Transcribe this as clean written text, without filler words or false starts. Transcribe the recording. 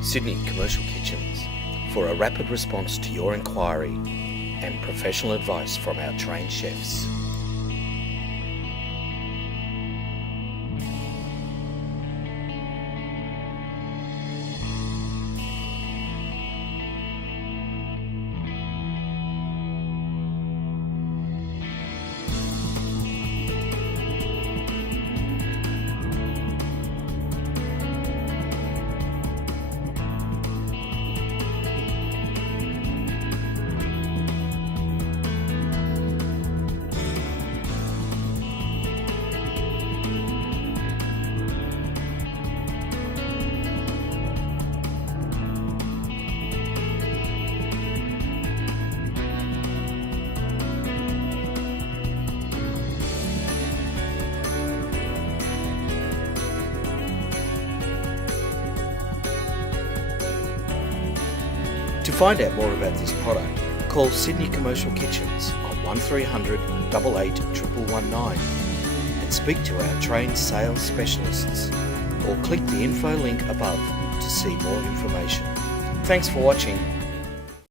Sydney Commercial Kitchens, for a rapid response to your inquiry and professional advice from our trained chefs. To find out more about this product, call Sydney Commercial Kitchens on 1300 88 1119 and speak to our trained sales specialists, or click the info link above to see more information. Thanks for watching.